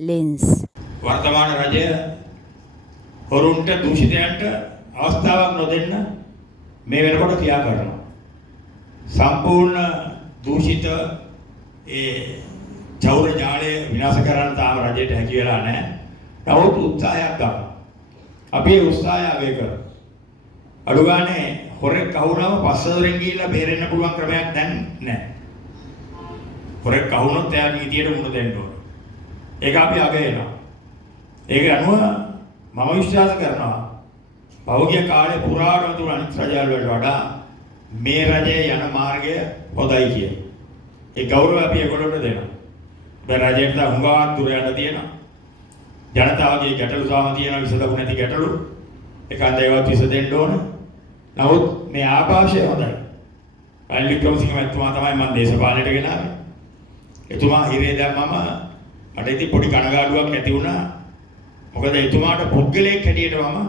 lens. වර්තමාන රජය හොරුන්ට දූෂිතයන්ට අවස්ථාවක් නොදෙන්න මේ වෙනකොට ක්‍රියා කරනවා. සම්පූර්ණ දූෂිත ඒ චෞර ජාලය විනාශ කරන්න තාම රජයට හැකි වෙලා නැහැ. නමුත් උත්සාහයක් ගන්න. අපි ඒ උත්සාහය අගය කරමු. අඩු ගානේ හොරෙක් අහුනම පස්සදොරෙන් ගිහිල්ලා බේරෙන්න පුළුවන් ක්‍රමයක් දැන් නැහැ. හොරෙක් අහුනොත් එයා නීතියට මුහුණ දෙන්න ඕන. ඒක අපි අගයනවා. ඒක අනුව මම විශ්වාස කරනවා පෞද්ගලික කාලේ පුරාටම තුන අනිත් රජවල් වලට වඩා මේ රජයේ යන මාර්ගය හොඳයි කියලා. ඒ ගෞරවය අපි ඒගොල්ලන්ට දෙනවා. දැන් රජයට හුඟක් දුර යන්න තියෙනවා. ජනතාවගේ ගැටලු සාම තියෙනවා විසඳපු නැති ගැටලු. ඒකන්ද ඒවත් විසඳෙන්න ඕන. නමුත් මේ ආభాෂය හොඳයි. රනිල් වික්‍රමසිංහ මහත්මයා තමයි මම දේශපාලනයට ගෙනාවේ. එතුමා හිරේ දැම්මම මට ඉතින් පොඩි කනගාටුවක් ඇති වුණා. මොකද එතුමාට පුද්ගලයෙක් හැටියට මම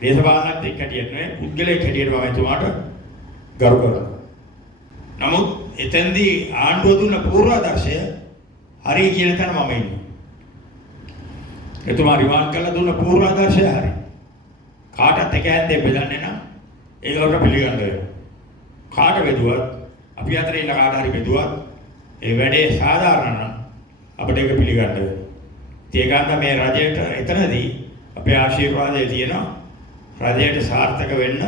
දේශපාලනත් එක්ක හැටියට නෙවෙයි පුද්ගලයෙක් හැටියට මම එතුමාට ගරු කරනවා. නමුත් එතෙන්දී ආණ්ඩුව දුන්න පූර්වාදර්ශය හරි කියන තැන මම ඉන්නේ. එතුමා රිමාන්ඩ් කරලා දුන්න පූර්වාදර්ශය හරි. කාටත් එක ඇත්තේ බෙදන්නේ නම් ඒකට පිළිගන්න වෙනවා. කාට බෙදුවත් අපි අතර ඉන්න කාට හරි බෙදුවත් ඒ වැඩේ සාධාරණ නම් අපිට ඒක පිළිගන්න වෙනවා. ඒකන්ද මේ රජයට එතනදී අපේ ආශිර්වාදය තියෙනවා. රජයට සාර්ථක වෙන්න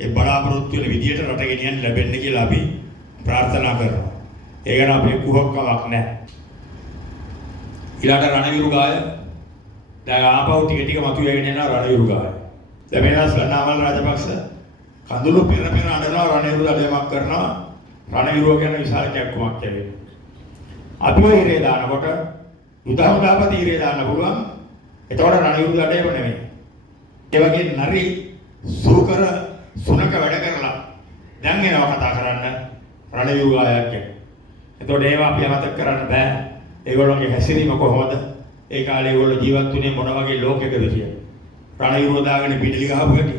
ඒ බලාපොරොත්තු වෙන විදියට රට ගෙනියන්න ලැබෙන්න කියලා අපි ප්‍රාර්ථනා කරනවා. ඒක නම් අපේ කුහකකමක් නැහැ. ඊළඟ රණවිරු ගාය දැන් ආපහු ටික ටික මතුවේගෙන යනවා රණවිරු ගාය. දැන් මේ දවස්වල නාමල් රාජපක්ෂ කඳුළු පෙර අඬනවා රණවිරු දඩයමක් කරනවා. රණවිරුව ගැන විශාල කැක්කමක් ලැබෙනවා. අපිව හිරේ දානකොට උදාහරණපති හිරේ දාන්න පුළුවන්. එතකොට රණවිරු දඩයම නෙමෙයි. ඒ වගේ නරි සූකර සුනක වැඩ කරලා දැන් එනවා කතා කරන්න රණවිරු ගායයක් ගැන. එතකොට ඒවා අපි අමතක කරන්න බෑ. ඒගොල්ලෝගේ හැසිරීම කොහොමද? ඒ කාලේ ඒගොල්ලෝ ජීවත් වුණේ මොන වගේ ලෝකයකද කියලා. රණවිරුව දාගෙන පිටලි ගහපු හැටි.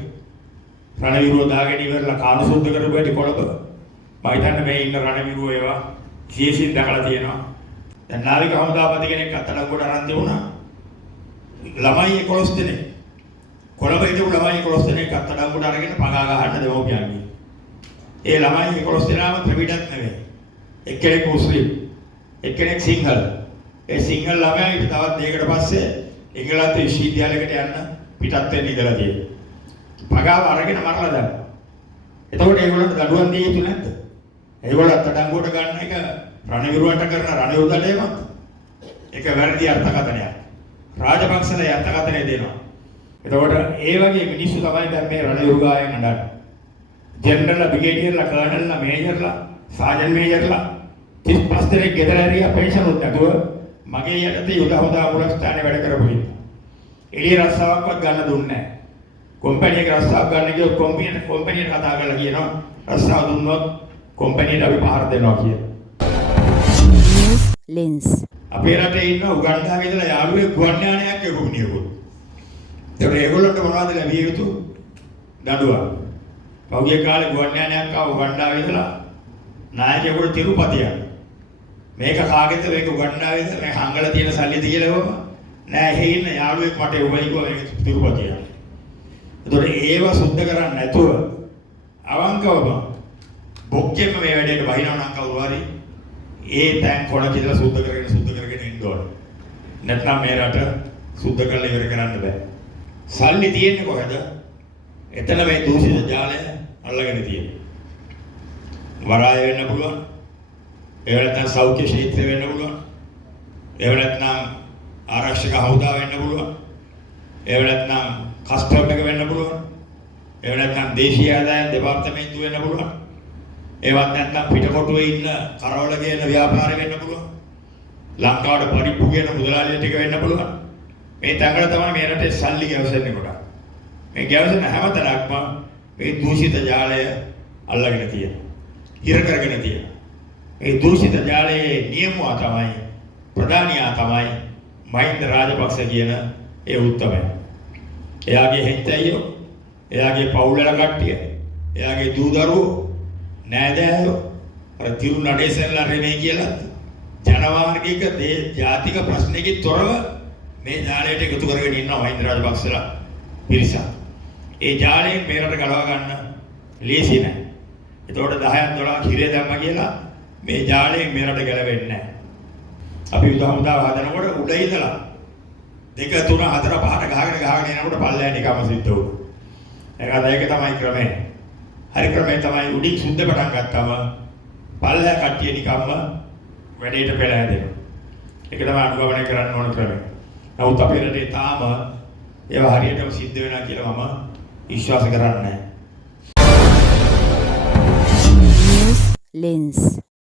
රණවිරුව දාගෙන ඉවරලා කාණු සුද්ධ කරපු හැටි කොළඹ. මම හිතන්නේ මේ ඉන්න රණවිරුව ඒවා ජීසින් දැකලා තියෙනවා. දැන් නාවික හමුදාපති කෙනෙක් අත්අඩංගුවට අරන් දෙවුණා. ළමයි 11 දෙනෙක්. කොළඹ හිටපු ළමයි 11 දෙනෙක් අත්අඩංගුවට අරගෙන පගා ගහන්න දෙමෝපියන්ගේ. ඒ ළමයි 11 දෙනාම ත්‍රිවිධත් නෙවෙයි. එක්කෙනෙක් මුස්ලිම්, එක්කෙනෙක් සිංහල. ඒ සිංහල ළමයා ඊට තවත් දෙයකට පස්සේ එංගලන්ත විශ්වවිද්‍යාලයකට යන්න පිටත් වෙන්න ඉඳලා තියෙනවා. පගාව අරගෙන මරලා දානවා. එතකොට ඒගොල්ලන්ට දඩුවම් දී යුතු නැද්ද? ඒගොල්ලෝ අත්අඩංගුවට ගන්න එක රණවිරුවන්ට කරන රණවිරු දඩයමක්. ඒක වැරදි අර්ථකථනයක්. රාජපක්ෂලා අර්ථකථනය දෙනවා. එතකොට ඒ වගේ මිනිස්සු තමයි දැන් මේ රණවිරු ගායන් අඬන්නේ. ජෙනරල්ලා, බ්‍රිගේඩියර්ලා, කර්නල්ලා, මේජර්ලා, සාජන් මේජර්ලා 35 දෙනෙක් ගෙදර ඇරියා පෙන්ෂන් උත් නැතුව මගේ යටතේ යුද හමුදා මුලස්ථානේ වැඩ කරපු ඉන්න. එළිය රස්සාවක්වත් ගන්න දුන්නේ නැහැ. කොම්පැනි එක රස්සාවක් ගන්න ගියොත් කොම්පැනියට කතා කරලා කියනවා රස්සාව දුන්නොත් කොම්පැනියට අපි පහර දෙනවා කියලා. News lens. අපේ රටේ ඉන්න උගන්ඩාවේ ඉඳලා යාළුවෙක් ගුවන් යානයක් එක්කුණියකොත්. ඒකට ඒගොල්ලන්ට මොනවද ලැබිය යුතු දඬුවම්? පෞද්ගලික කාලේ ගුවන් යානයක් ආව උගන්ඩාවේ ඉඳලා නායකයෙකුට තිරුපති යන. මේක කාගෙද මේක උගන්ඩාවේ ඉඳලා මේ හංගල තියෙන සල්ලිද කියලා වම නෑ එහෙ ඉන්න යාළුවෙක් මට උඹයි කිව්වා මේක තිරුපති යන. ඒතකොට ඒව සුද්ධ කරන්නේ නැතුව අවංකවම බොක්කෙම මේ වැඩේට වහිනව නම් කවුරු හරි ඒ තැන් කොන කියලා සුද්ධ කරගෙන ඉන්න ඕන. නැත්නම් මේ රට සුද්ධ කරලා ඉවර කරන්න බෑ. සල්ලි තියෙන්නේ කොහෙද? එතන මේ දූෂිත ජාලය අල්ලගෙන තියෙන්නේ. වරාය වෙන්න පුළුවන්. ඒව නැත්නම් සෞඛ්‍ය ක්ෂේත්‍රය වෙන්න පුළුවන්. ඒව නැත්නම් ආරක්ෂක හමුදා වෙන්න පුළුවන්. ඒව නැත්නම් කස්ටම් එක වෙන්න පුළුවන්. ඒව නැත්නම් දේශීය ආදායම් දෙපාර්තමේන්තුව වෙන්න පුළුවන්. ඒවත් නැත්නම් පිටකොටුවේ ඉන්න කරවල ගේන ව්‍යාපාර වෙන්න පුළුවන්. ලංකාවට පරිප්පු කියන මුදලාලිය ටික වෙන්න පුළුවන්. මේ තංගල තමයි මේ රටේ සල්ලි ගැවසෙන්නේ කොට. මේ ගැවසෙන හැමතැනක්ම මේ දූෂිත ජාලය අල්ලගෙන තියෙනවා. හිර කරගෙන තියෙනවා. මේ දූෂිත ජාලයේ නියමුවා තමයි ප්‍රධානියා තමයි මහින්ද රාජපක්ෂ කියන ඒ උත්තමයා. එයාගේ හෙන්තයියෝ, එයාගේ පවුල් වල කට්ටිය, එයාගේ දූ දරුවෝ, නෑදෑයෝ අර තිරු නඩේසන්ලා රෙමේ කියලා ජනවාර්ගික ජාතික ප්‍රශ්නයකින් තොරව මේ ජාලයට එකතු කරගෙන ඉන්නවා මහින්ද රාජපක්ෂලා පිරිසක්. ඒ ජාලයෙන් මේ රට ගලවා ගන්න ලේසි නෑ. ඒතකොට 10ක් 12ක් හිරේ දැම්ම කියලා මේ ජාලයෙන් මේ රට ගැලවෙන්නේ නෑ. අපි උදාහරණයක් හදනකොට උඩ ඉඳලා 2 3 4 5ට ගහගෙන යනකොට පල්ලෑ නිකම්ම සිද්ධ වුණා. ඒක තමයි ක්‍රමය. හරි ක්‍රමය තමයි උඩින් සුද්ධ පටන් ගත්තම පල්ලෑ කට්ටිය නිකම්ම වැඩේට පෙළහැදෙනවා. ඒක තමයි අනුගමනය කරන්න ඕන ක්‍රමය. නමුත් අපේ රටේ තාම ඒවා හරියටම සිද්ධ වෙනවා කියලා මම විශ්වාස කරන්නේ නැහැ. News Lens.